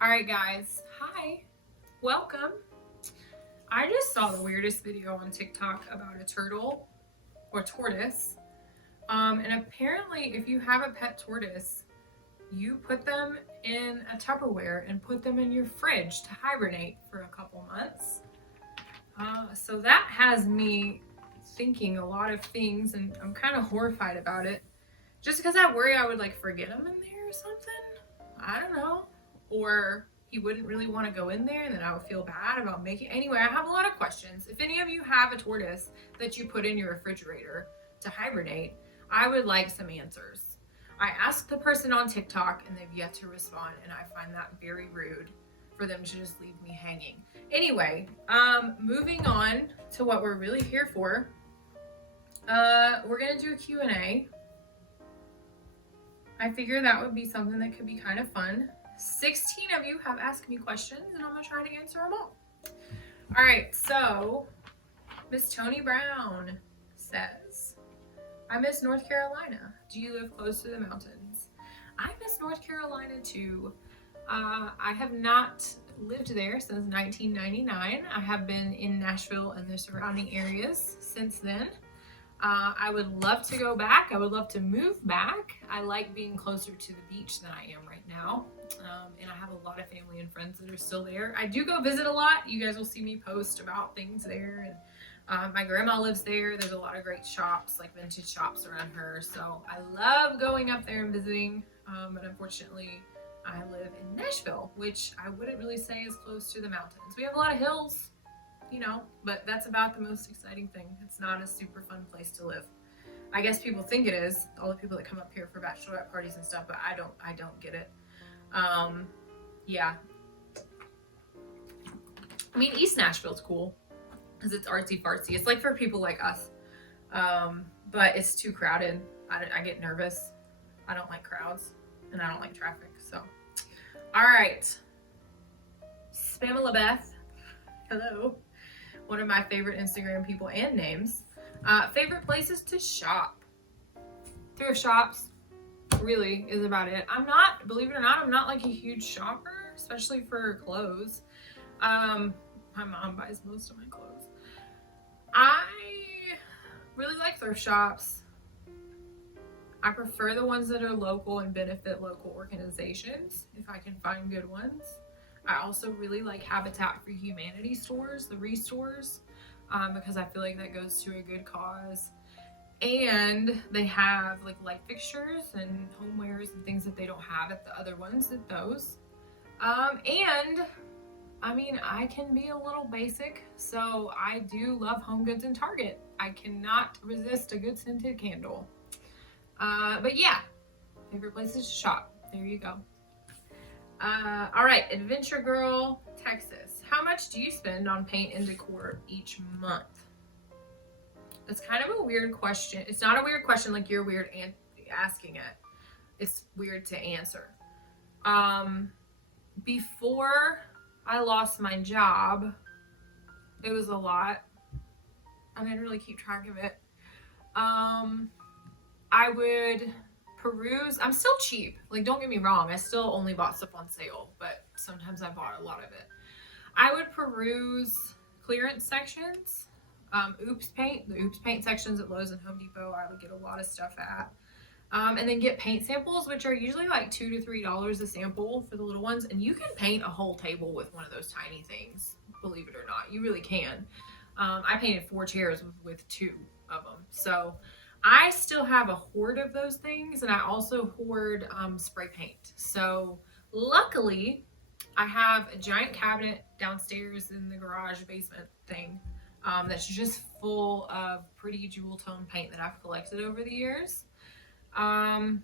All right, guys. Hi. Welcome. I just saw the weirdest video on TikTok about a turtle or tortoise. And apparently, if you have a pet tortoise, you put them in a Tupperware and put them in your fridge to hibernate for a couple months. So that has me thinking a lot of things, and I'm kind of horrified about it. Just because I worry I would like forget them in there or something. I don't know. Or he wouldn't really want to go in there and then I would feel bad about making. Anyway, I have a lot of questions. If any of you have a tortoise that you put in your refrigerator to hibernate, I would like some answers. I asked the person on TikTok and they've yet to respond, and I find that very rude for them to just leave me hanging. Anyway, moving on to what we're really here for. We're gonna do a Q&A. I figure that would be something that could be kind of fun. 16 of you have asked me questions, and I'm gonna try to answer them all. All right, so Miss Tony Brown says, I miss North Carolina. Do you live close to the mountains? I miss North Carolina too. I have not lived there since 1999. I have been in Nashville and the surrounding areas since then. I would love to go back. I would love to move back. I like being closer to the beach than I am right now. And I have a lot of family and friends that are still there. I do go visit a lot. You guys will see me post about things there. And my grandma lives there. There's a lot of great shops, like vintage shops around her. So I love going up there and visiting. But unfortunately, I live in Nashville, which I wouldn't really say is close to the mountains. We have a lot of hills, you know, but that's about the most exciting thing. It's not a super fun place to live. I guess people think it is, all the people that come up here for bachelorette parties and stuff, but I don't get it. Yeah. I mean, East Nashville's cool because it's artsy fartsy. It's like for people like us. But it's too crowded. I get nervous. I don't like crowds and I don't like traffic. So, all right. Spamela Beth. Hello. One of my favorite Instagram people and names. Favorite places to shop. Thrift shops really is about it. I'm not, believe it or not, I'm not like a huge shopper, especially for clothes. My mom buys most of my clothes. I really like thrift shops. I prefer the ones that are local and benefit local organizations if I can find good ones. I also really like Habitat for Humanity stores, the restores, because I feel like that goes to a good cause. And they have like light fixtures and homewares and things that they don't have at the other ones at those. And I mean, I can be a little basic, so I do love Home Goods and Target. I cannot resist a good scented candle. But yeah, favorite places to shop. There you go. All right, Adventure Girl, Texas. How much do you spend on paint and decor each month? That's kind of a weird question. It's not a weird question like you're weird asking it. It's weird to answer. Before I lost my job, it was a lot. I didn't really keep track of it. I would peruse. I'm still cheap. Like, don't get me wrong. I still only bought stuff on sale, but sometimes I bought a lot of it. I would peruse clearance sections. Oops Paint, the Oops Paint sections at Lowe's and Home Depot, I would get a lot of stuff at. And then get paint samples, which are usually like $2 to $3 a sample for the little ones. And you can paint a whole table with one of those tiny things, believe it or not. You really can. I painted 4 chairs with 2 of them. So I still have a hoard of those things, and I also hoard spray paint. So luckily, I have a giant cabinet downstairs in the garage basement thing. That's just full of pretty jewel tone paint that I've collected over the years. And,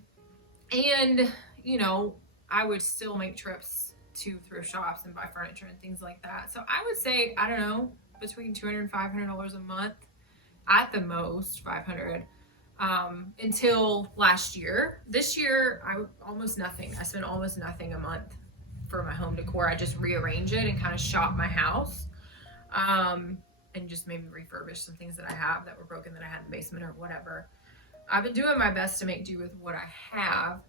you know, I would still make trips to thrift shops and buy furniture and things like that. So I would say, I don't know, between $200 and $500 a month, at the most $500, until last year. This year, almost nothing. I spent almost nothing a month for my home decor. I just rearrange it and kind of shop my house. And just maybe refurbish some things that I have that were broken that I had in the basement or whatever. I've been doing my best to make do with what I have.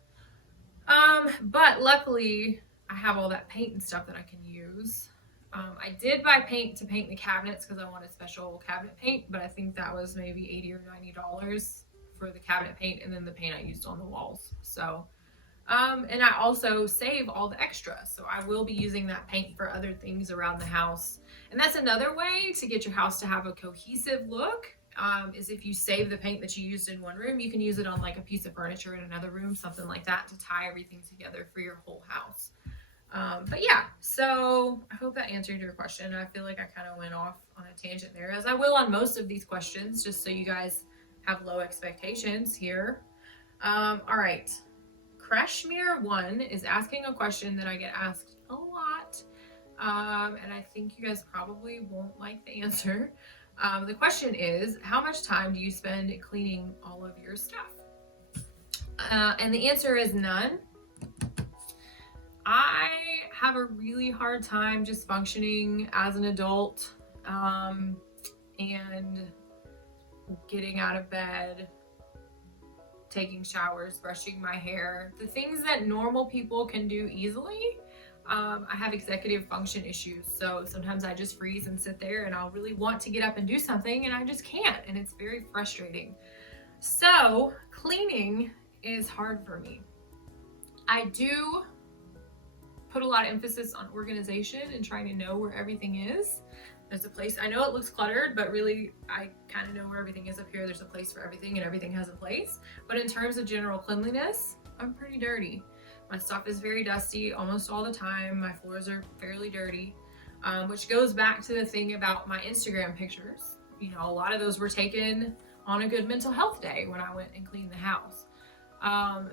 But luckily, I have all that paint and stuff that I can use. I did buy paint to paint the cabinets because I wanted special cabinet paint, but I think that was maybe $80 or $90 for the cabinet paint, and then the paint I used on the walls. So, and I also save all the extra, so I will be using that paint for other things around the house. And that's another way to get your house to have a cohesive look, is if you save the paint that you used in one room, you can use it on like a piece of furniture in another room, something like that, to tie everything together for your whole house. But yeah, so I hope that answered your question. I feel like I kind of went off on a tangent there, as I will on most of these questions, just so you guys have low expectations here. All right. Kreshmir1 is asking a question that I get asked a lot, and I think you guys probably won't like the answer. The question is, how much time do you spend cleaning all of your stuff? And the answer is none. I have a really hard time just functioning as an adult, and getting out of bed, taking showers, brushing my hair, the things that normal people can do easily. I have executive function issues, so sometimes I just freeze and sit there, and I'll really want to get up and do something, and I just can't, and it's very frustrating. So cleaning is hard for me. I do put a lot of emphasis on organization and trying to know where everything is. There's a place, I know it looks cluttered, but really I kind of know where everything is up here. There's a place for everything, and everything has a place. But in terms of general cleanliness, I'm pretty dirty. My stuff is very dusty almost all the time. My floors are fairly dirty, which goes back to the thing about my Instagram pictures. You know, a lot of those were taken on a good mental health day when I went and cleaned the house.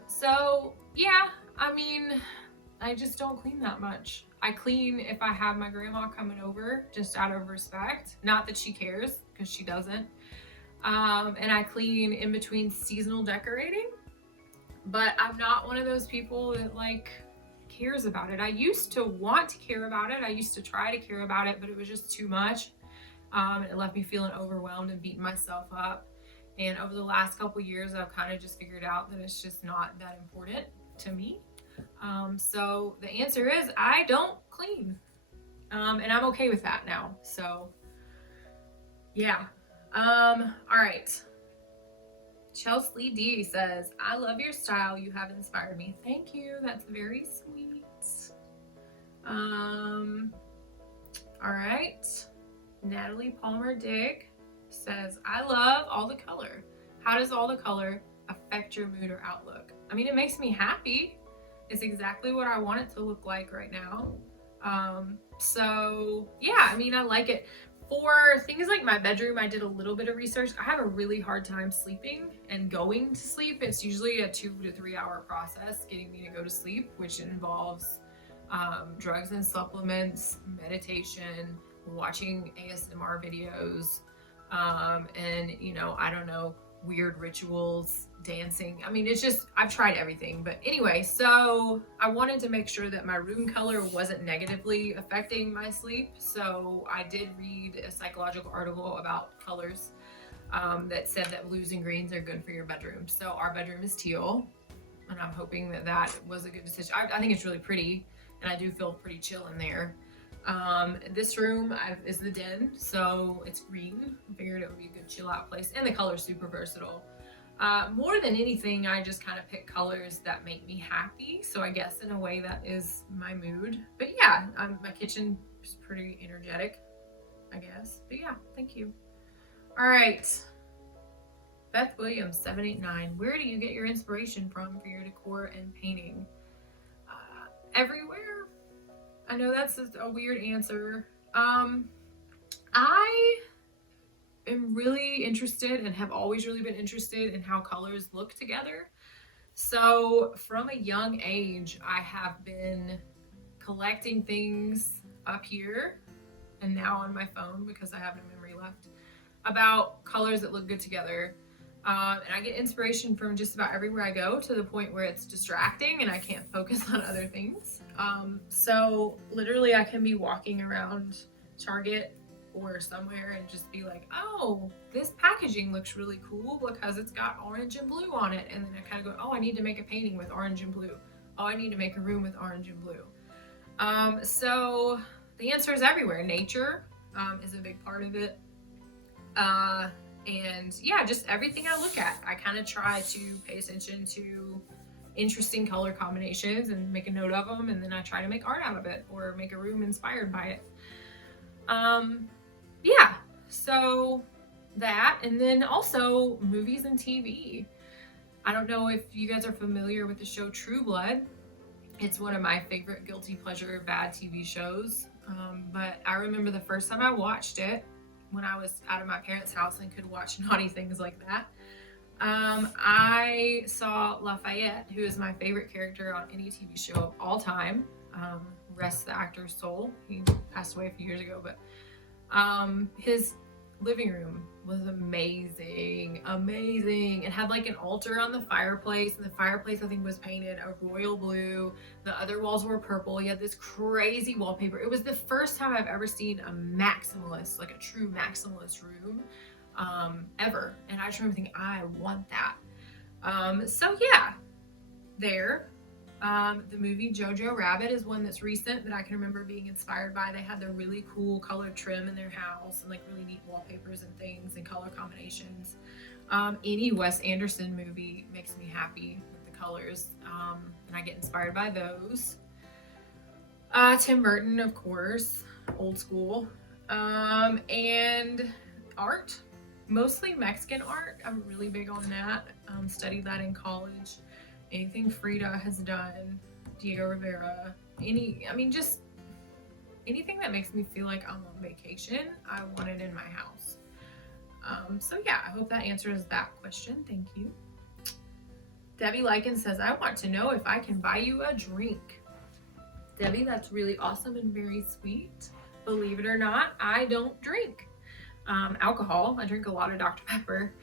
So yeah, I mean, I just don't clean that much. I clean if I have my grandma coming over, just out of respect. Not that she cares, because she doesn't. And I clean in between seasonal decorating. But I'm not one of those people that like cares about it. I used to want to care about it. I used to try to care about it, but it was just too much. It left me feeling overwhelmed and beating myself up. And over the last couple years, I've kind of just figured out that it's just not that important to me. So the answer is I don't clean, and I'm okay with that now. So yeah. All right. Chelsea D says, I love your style. You have inspired me. Thank you. That's very sweet. All right. Natalie Palmer Dick says, I love all the color. How does all the color affect your mood or outlook? I mean, it makes me happy. It's exactly what I want it to look like right now. So yeah, I mean, I like it. For things like my bedroom, I did a little bit of research. I have a really hard time sleeping and going to sleep. It's usually a 2 to 3 hour process getting me to go to sleep, which involves drugs and supplements, meditation, watching ASMR videos, and, you know, I don't know, weird rituals, dancing. I mean, it's just, I've tried everything. But anyway, so I wanted to make sure that my room color wasn't negatively affecting my sleep. So I did read a psychological article about colors that said that blues and greens are good for your bedroom. So our bedroom is teal, and I'm hoping that that was a good decision. I think it's really pretty, and I do feel pretty chill in there. This room is the den, so it's green. I figured it would be a good chill out place, and the color's super versatile. More than anything, I just kind of pick colors that make me happy. So I guess in a way that is my mood. But yeah, my kitchen is pretty energetic, I guess. But yeah, thank you. All right. Beth Williams, 789. Where do you get your inspiration from for your decor and painting? Everywhere. I know that's a weird answer. I am really interested and have always really been interested in how colors look together. So from a young age, I have been collecting things up here and now on my phone, because I have no memory left, about colors that look good together. And I get inspiration from just about everywhere I go, to the point where it's distracting and I can't focus on other things. So literally I can be walking around Target or somewhere and just be like, oh, this packaging looks really cool because it's got orange and blue on it. And then I kind of go, oh, I need to make a painting with orange and blue. Oh, I need to make a room with orange and blue. So the answer is everywhere. Nature is a big part of it. And yeah, just everything I look at, I kind of try to pay attention to interesting color combinations and make a note of them, and then I try to make art out of it or make a room inspired by it. Yeah, so that, and then also movies and TV. I don't know if you guys are familiar with the show True Blood. It's one of my favorite guilty pleasure bad TV shows. But I remember the first time I watched it, when I was out of my parents' house and could watch naughty things like that. I saw Lafayette, who is my favorite character on any TV show of all time. Rest the actor's soul. He passed away a few years ago, but his living room was amazing. It had like an altar on the fireplace, and the fireplace I think was painted a royal blue. The other walls were purple. He had this crazy wallpaper. It was the first time I've ever seen a maximalist, like a true maximalist room ever, and I just remember thinking, I want that. So yeah, there. The movie Jojo Rabbit is one that's recent that I can remember being inspired by. They had the really cool colored trim in their house and like really neat wallpapers and things and color combinations. Any Wes Anderson movie makes me happy with the colors, and I get inspired by those. Tim Burton, of course, old school. And art, mostly Mexican art. I'm really big on that. Studied that in college. Anything Frida has done, Diego Rivera, just anything that makes me feel like I'm on vacation, I want it in my house. So yeah, I hope that answers that question. Thank you. Debbie Lycan says, I want to know if I can buy you a drink. Debbie, that's really awesome and very sweet. Believe it or not, I don't drink alcohol. I drink a lot of Dr. Pepper.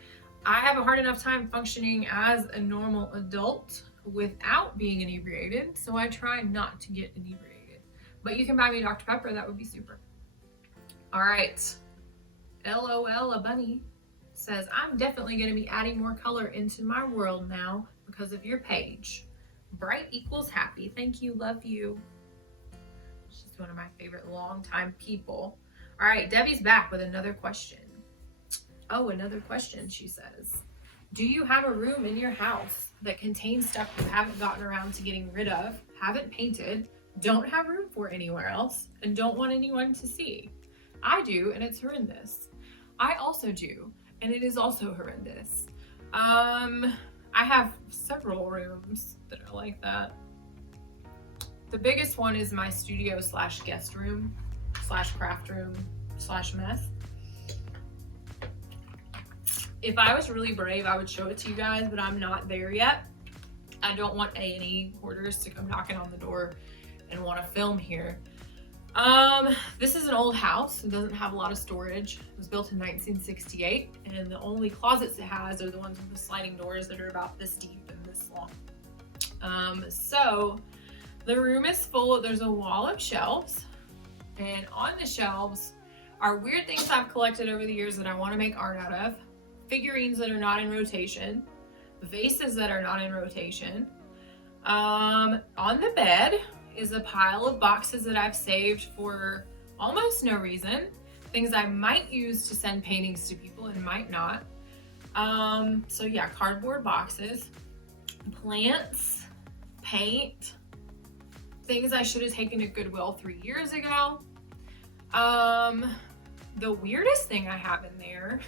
I have a hard enough time functioning as a normal adult without being inebriated, so I try not to get inebriated. But you can buy me Dr. Pepper, that would be super. All right. LOL, a bunny says, I'm definitely going to be adding more color into my world now because of your page. Bright equals happy. Thank you. Love you. She's one of my favorite longtime people. All right. Debbie's back with another question. Oh, another question, she says. Do you have a room in your house that contains stuff you haven't gotten around to getting rid of, haven't painted, don't have room for anywhere else, and don't want anyone to see? I do, and it's horrendous. I also do, and it is also horrendous. I have several rooms that are like that. The biggest one is my studio / guest room / craft room / mess. If I was really brave, I would show it to you guys, but I'm not there yet. I don't want A&E hoarders to come knocking on the door and want to film here. This is an old house. It doesn't have a lot of storage. It was built in 1968, and the only closets it has are the ones with the sliding doors that are about this deep and this long. So the room is full. There's a wall of shelves, and on the shelves are weird things I've collected over the years that I want to make art out of. Figurines that are not in rotation, vases that are not in rotation. On the bed is a pile of boxes that I've saved for almost no reason. Things I might use to send paintings to people and might not. So yeah, cardboard boxes, plants, paint, things I should have taken to Goodwill 3 years ago. The weirdest thing I have in there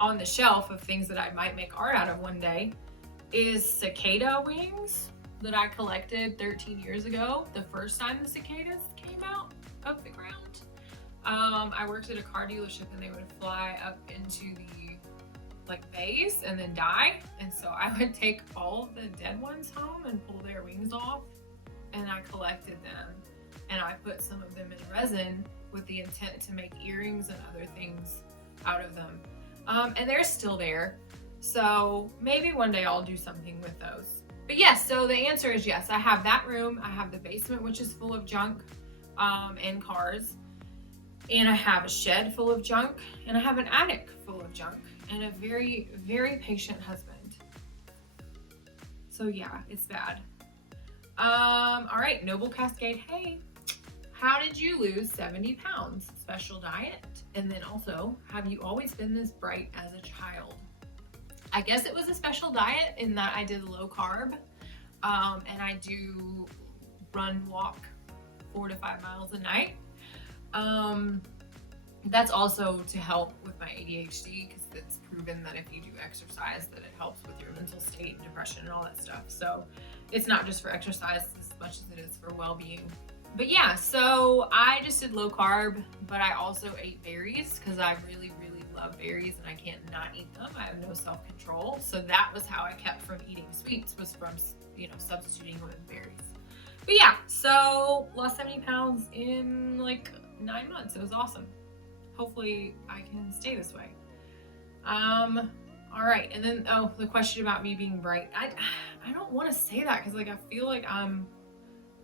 on the shelf of things that I might make art out of one day is cicada wings that I collected 13 years ago, the first time the cicadas came out of the ground. I worked at a car dealership and they would fly up into the bays and then die, and so I would take all of the dead ones home and pull their wings off, and I collected them, and I put some of them in resin with the intent to make earrings and other things out of them. And they're still there. So maybe one day I'll do something with those. But yes, so the answer is yes. I have that room. I have the basement, which is full of junk and cars. And I have a shed full of junk. And I have an attic full of junk. And a very, very patient husband. So yeah, it's bad. All right, Noble Cascade. Hey, how did you lose 70 pounds? Special diet? And then also, have you always been this bright as a child? I guess it was a special diet in that I did low carb, and I do run, walk 4 to 5 miles a night. That's also to help with my ADHD, because it's proven that if you do exercise that it helps with your mental state and depression and all that stuff. So it's not just for exercise as much as it is for well-being. But yeah, so I just did low carb, but I also ate berries because I really love berries and I can't not eat them. I have no self-control. So that was how I kept from eating sweets, was from, substituting with berries. But yeah, so lost 70 pounds in like 9 months. It was awesome. Hopefully I can stay this way. All right. And then, the question about me being bright. I don't want to say that because I feel like I'm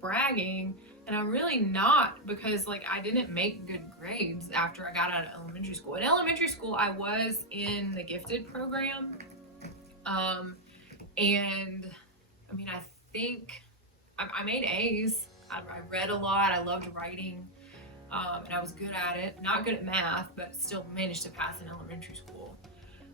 bragging, and I'm really not, because I didn't make good grades after I got out of elementary school. In elementary school, I was in the gifted program. And I think I made A's. I read a lot. I loved writing. And I was good at it. Not good at math, but still managed to pass in elementary school.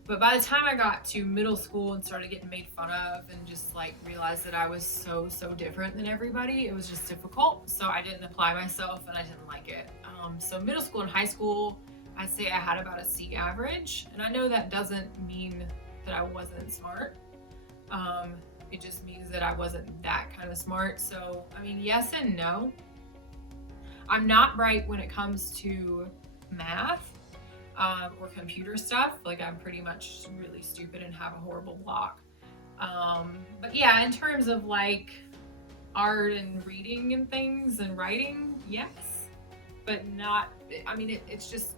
But by the time I got to middle school and started getting made fun of and just realized that I was so different than everybody, it was just difficult. So I didn't apply myself and I didn't like it. So middle school and high school, I'd say I had about a C average. And I know that doesn't mean that I wasn't smart. It just means that I wasn't that kind of smart. So, yes and no. I'm not bright when it comes to math. Or computer stuff. I'm pretty much really stupid and have a horrible block. But yeah, in terms of art and reading and things and writing, yes, but not, it's just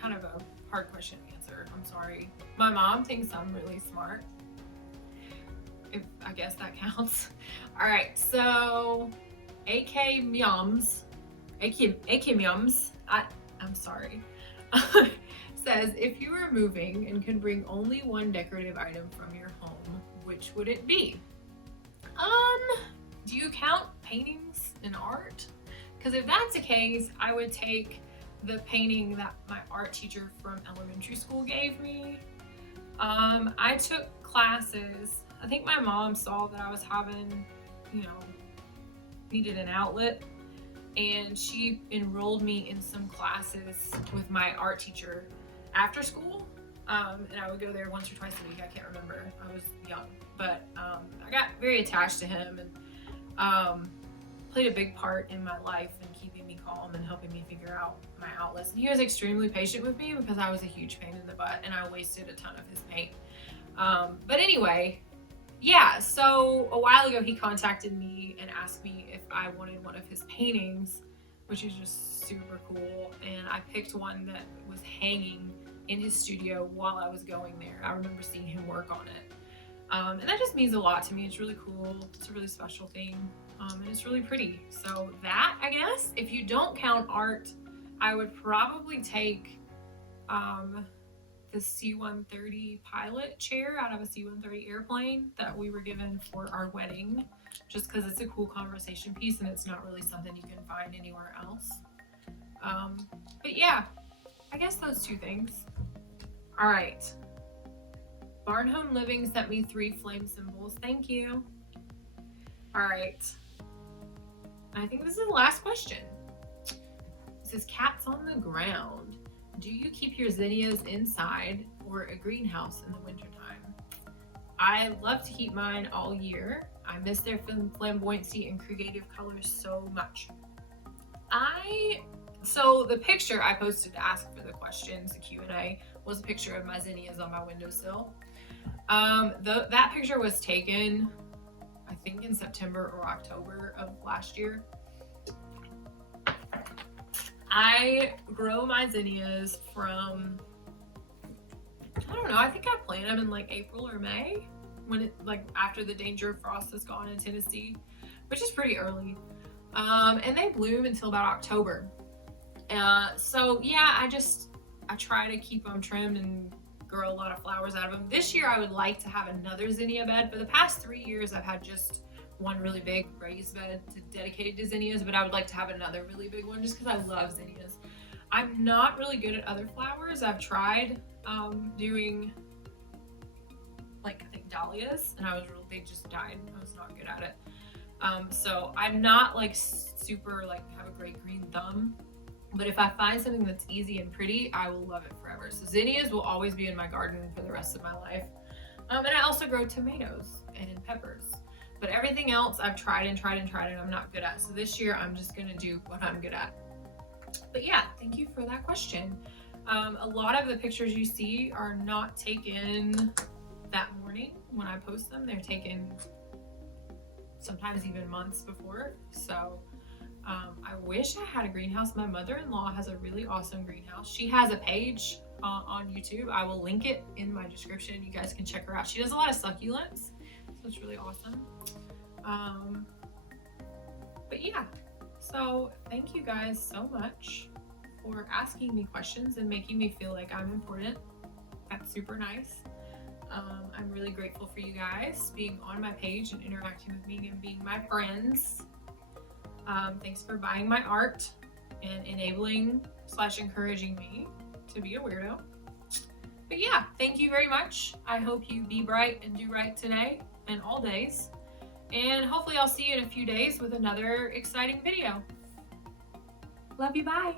kind of a hard question to answer. I'm sorry. My mom thinks I'm really smart. I guess that counts. All right, so AK Myums, I'm sorry. Says, if you were moving and could bring only one decorative item from your home, which would it be? Do you count paintings and art? Because if that's the case, I would take the painting that my art teacher from elementary school gave me. I took classes. I think my mom saw that I was having, needed an outlet, and she enrolled me in some classes with my art teacher after school. And I would go there once or twice a week. I can't remember. I was young, but I got very attached to him and played a big part in my life and keeping me calm and helping me figure out my outlets. And he was extremely patient with me because I was a huge pain in the butt and I wasted a ton of his paint. But anyway, yeah, so a while ago he contacted me and asked me if I wanted one of his paintings, which is just super cool. And I picked one that was hanging in his studio while I was going there. I remember seeing him work on it. And that just means a lot to me. It's really cool. It's a really special thing. And it's really pretty. So that, I guess, if you don't count art, I would probably take the C-130 pilot chair out of a C-130 airplane that we were given for our wedding, just because it's a cool conversation piece and it's not really something you can find anywhere else. But yeah, I guess those two things. All right. Barnhome Living sent me 3 flame symbols. Thank you. All right. I think this is the last question. It says, cats on the ground. Do you keep your zinnias inside or a greenhouse in the wintertime? I love to keep mine all year. I miss their flamboyancy and creative colors so much. So the picture I posted to ask for the questions, the Q&A, was a picture of my zinnias on my windowsill. That picture was taken, I think, in September or October of last year. I grow my zinnias from, I don't know, I think I plant them in April or May, when it after the danger of frost is gone in Tennessee, which is pretty early. And they bloom until about October. So yeah, I try to keep them trimmed and grow a lot of flowers out of them. This year I would like to have another zinnia bed. For the past 3 years I've had just one really big raised bed dedicated to zinnias, but I would like to have another really big one just because I love zinnias. I'm not really good at other flowers. I've tried doing like I think dahlias, and they just died. I was not good at it. So I'm not like super like have a great green thumb, but if I find something that's easy and pretty, I will love it forever. So zinnias will always be in my garden for the rest of my life. And I also grow tomatoes and peppers. But everything else I've tried and I'm not good at. So this year I'm just gonna do what I'm good at. But yeah, thank you for that question. A lot of the pictures you see are not taken that morning when I post them. They're taken sometimes even months before. So I wish I had a greenhouse. My mother-in-law has a really awesome greenhouse. She has a page on YouTube. I will link it in my description. You guys can check her out. She does a lot of succulents, so it's really awesome. But yeah, so thank you guys so much for asking me questions and making me feel like I'm important. That's super nice. I'm really grateful for you guys being on my page and interacting with me and being my friends. Thanks for buying my art and enabling/encouraging me to be a weirdo. But yeah, thank you very much. I hope you be bright and do right today and all days. And hopefully I'll see you in a few days with another exciting video. Love you, bye.